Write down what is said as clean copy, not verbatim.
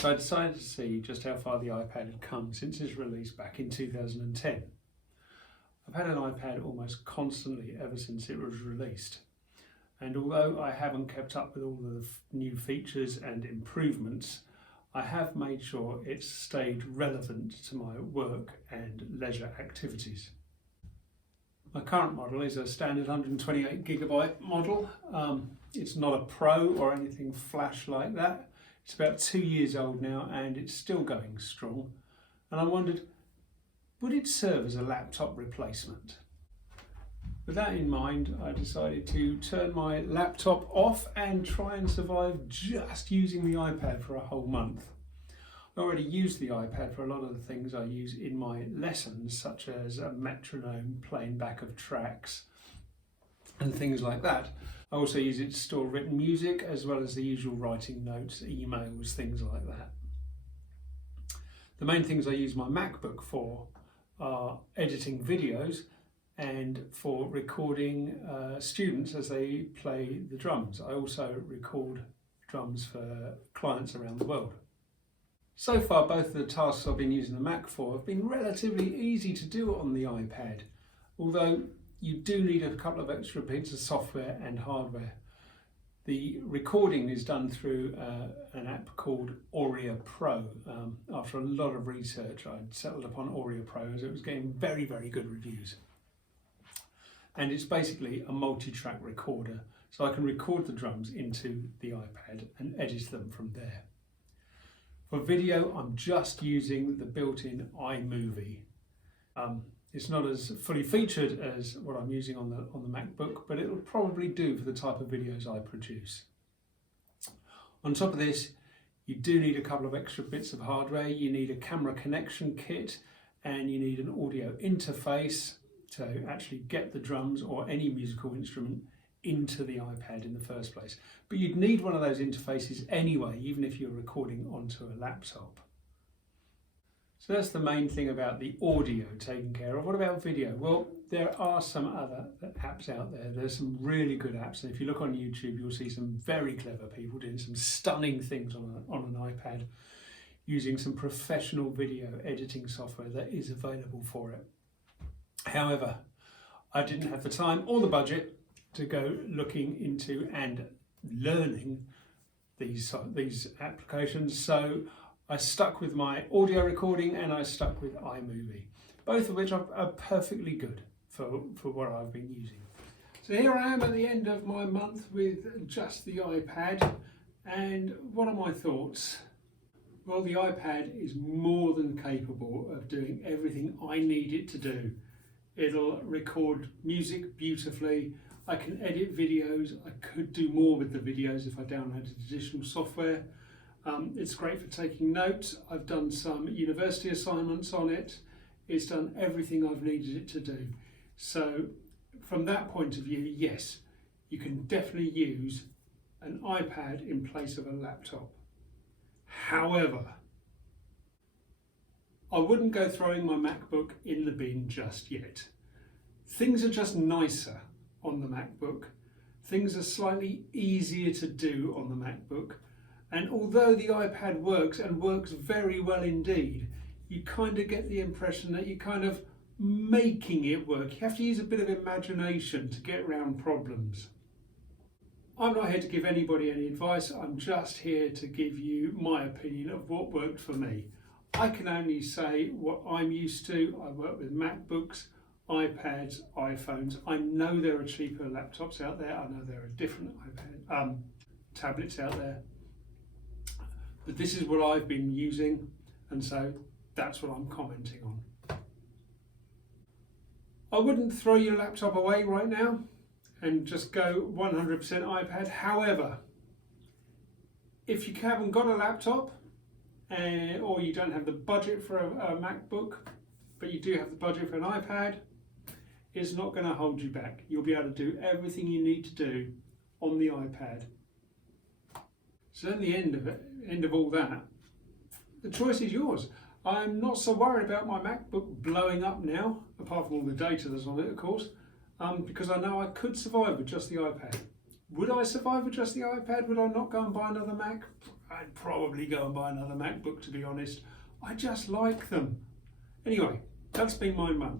So I decided to see just how far the iPad had come since its release back in 2010. I've had an iPad almost constantly ever since it was released. And although I haven't kept up with all the new features and improvements, I have made sure it's stayed relevant to my work and leisure activities. My current model is a standard 128GB model. It's not a Pro or anything flash like that. It's about 2 years old now and it's still going strong. And I wondered, would it serve as a laptop replacement? With that in mind, I decided to turn my laptop off and try and survive just using the iPad for a whole month. I already use the iPad for a lot of the things I use in my lessons, such as a metronome, playing back of tracks and things like that. I also use it to store written music as well as the usual writing notes, emails, things like that. The main things I use my MacBook for are editing videos and for recording students as they play the drums. I also record drums for clients around the world. So far, both of the tasks I've been using the Mac for have been relatively easy to do on the iPad, although you do need a couple of extra bits of software and hardware. The recording is done through an app called Audio Pro. After a lot of research, I'd settled upon Audio Pro as it was getting very, very good reviews. And it's basically a multi-track recorder, so I can record the drums into the iPad and edit them from there. For video, I'm just using the built-in iMovie. It's not as fully featured as what I'm using on the MacBook, but it'll probably do for the type of videos I produce. On top of this, you do need a couple of extra bits of hardware. You need a camera connection kit and you need an audio interface to actually get the drums or any musical instrument into the iPad in the first place. But you'd need one of those interfaces anyway, even if you're recording onto a laptop. So that's the main thing about the audio taken care of. What about video? Well, there are some other apps out there. There's some really good apps, and if you look on YouTube, you'll see some very clever people doing some stunning things on an iPad using some professional video editing software that is available for it. However, I didn't have the time or the budget to go looking into and learning these applications, so I stuck with my audio recording and I stuck with iMovie, both of which are perfectly good for what I've been using. So here I am at the end of my month with just the iPad, and what are my thoughts? Well, the iPad is more than capable of doing everything I need it to do. It'll record music beautifully. I can edit videos. I could do more with the videos if I downloaded additional software. It's great for taking notes. I've done some university assignments on it. It's done everything I've needed it to do. So from that point of view, yes, you can definitely use an iPad in place of a laptop. However, I wouldn't go throwing my MacBook in the bin just yet. Things are just nicer on the MacBook. Things are slightly easier to do on the MacBook. And although the iPad works and works very well indeed, you kind of get the impression that you're kind of making it work. You have to use a bit of imagination to get around problems. I'm not here to give anybody any advice. I'm just here to give you my opinion of what worked for me. I can only say what I'm used to. I work with MacBooks, iPads, iPhones. I know there are cheaper laptops out there. I know there are different tablets out there. But this is what I've been using, and so that's what I'm commenting on. I wouldn't throw your laptop away right now and just go 100% iPad. However, if you haven't got a laptop or you don't have the budget for a MacBook, but you do have the budget for an iPad, it's not going to hold you back. You'll be able to do everything you need to do on the iPad. So at the end of all that, the choice is yours. I'm not so worried about my MacBook blowing up now, apart from all the data that's on it, of course, because I know I could survive with just the iPad. Would I survive with just the iPad? Would I not go and buy another Mac? I'd probably go and buy another MacBook, to be honest. I just like them. Anyway, that's been my month.